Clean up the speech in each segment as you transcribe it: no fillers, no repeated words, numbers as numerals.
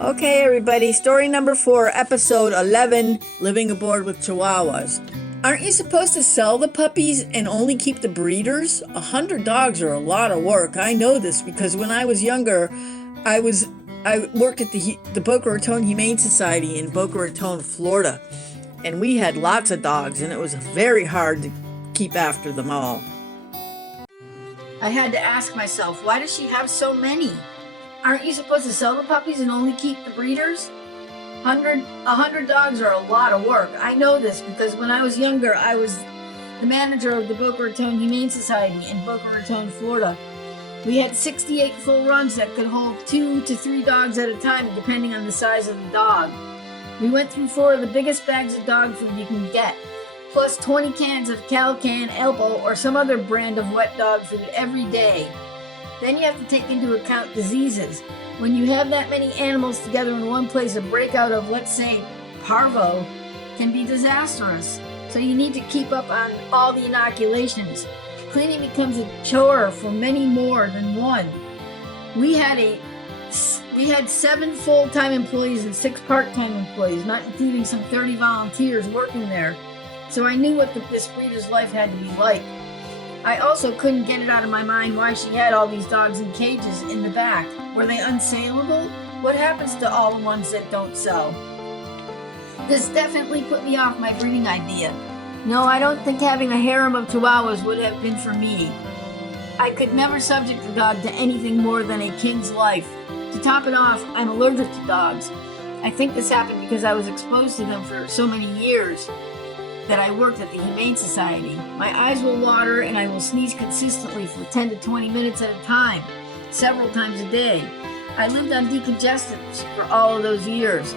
Okay, everybody, story number 4, episode 11, living aboard with Chihuahuas. Aren't you supposed to sell the puppies and only keep the breeders? 100 dogs are a lot of work. I know this because when I was younger, I worked at the Boca Raton Humane Society in Boca Raton, Florida. And we had lots of dogs, and it was very hard to keep after them all. I had to ask myself, why does she have so many? Aren't you supposed to sell the puppies and only keep the breeders? 100 dogs are a lot of work. I know this because when I was younger, I was the manager of the Boca Raton Humane Society in Boca Raton, Florida. We had 68 full runs that could hold 2 to 3 dogs at a time, depending on the size of the dog. We went through 4 of the biggest bags of dog food you can get, plus 20 cans of Cal-Can, Elpo, or some other brand of wet dog food every day. Then you have to take into account diseases. When you have that many animals together in one place, a breakout of, let's say, parvo can be disastrous. So you need to keep up on all the inoculations. Cleaning becomes a chore for many more than one. We had 7 full-time employees and 6 part-time employees, not including some 30 volunteers working there. So I knew what this breeder's life had to be like. I also couldn't get it out of my mind why she had all these dogs in cages in the back. Were they unsaleable? What happens to all the ones that don't sell? This definitely put me off my breeding idea. No, I don't think having a harem of Chihuahuas would have been for me. I could never subject a dog to anything more than a king's life. To top it off, I'm allergic to dogs. I think this happened because I was exposed to them for so many years that I worked at the Humane Society. My eyes will water and I will sneeze consistently for 10 to 20 minutes at a time, several times a day. I lived on decongestants for all of those years.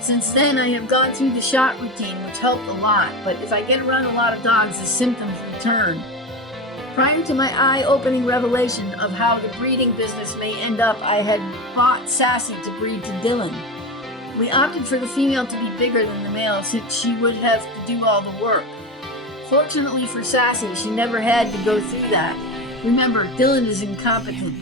Since then, I have gone through the shot routine, which helped a lot, but if I get around a lot of dogs, the symptoms return. Prior to my eye-opening revelation of how the breeding business may end up, I had bought Sassy to breed to Dylan. We opted for the female to be bigger than the male since she would have to do all the work. Fortunately for Sassy, she never had to go through that. Remember, Dylan is incompetent.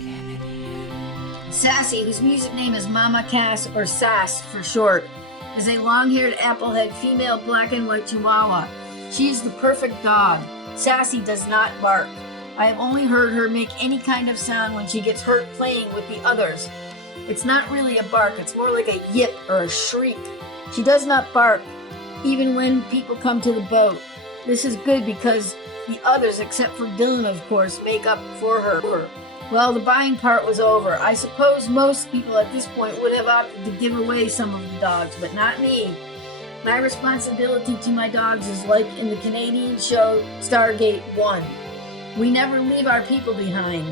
Sassy, whose music name is Mama Cass, or Sass for short, is a long-haired applehead female black and white Chihuahua. She is the perfect dog. Sassy does not bark. I have only heard her make any kind of sound when she gets hurt playing with the others. It's not really a bark, it's more like a yip or a shriek. She does not bark, even when people come to the boat. This is good because the others, except for Dylan, of course, make up for her. Well, the buying part was over. I suppose most people at this point would have opted to give away some of the dogs, but not me. My responsibility to my dogs is like in the Canadian show Stargate 1. We never leave our people behind,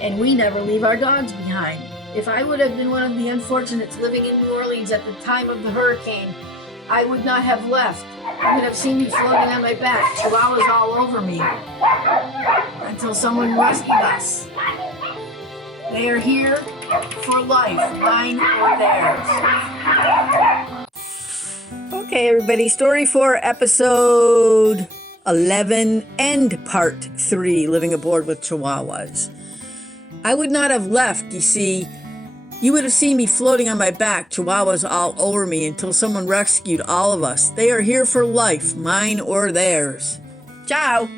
and we never leave our dogs behind. If I would have been one of the unfortunates living in New Orleans at the time of the hurricane, I would not have left. You would have seen me floating on my back, Chihuahuas all over me, until someone rescued us. They are here for life, mine or theirs. Okay, everybody, story 4, episode 11, and part 3, living aboard with Chihuahuas. I would not have left, you see. You would have seen me floating on my back, Chihuahuas all over me, until someone rescued all of us. They are here for life, mine or theirs. Ciao!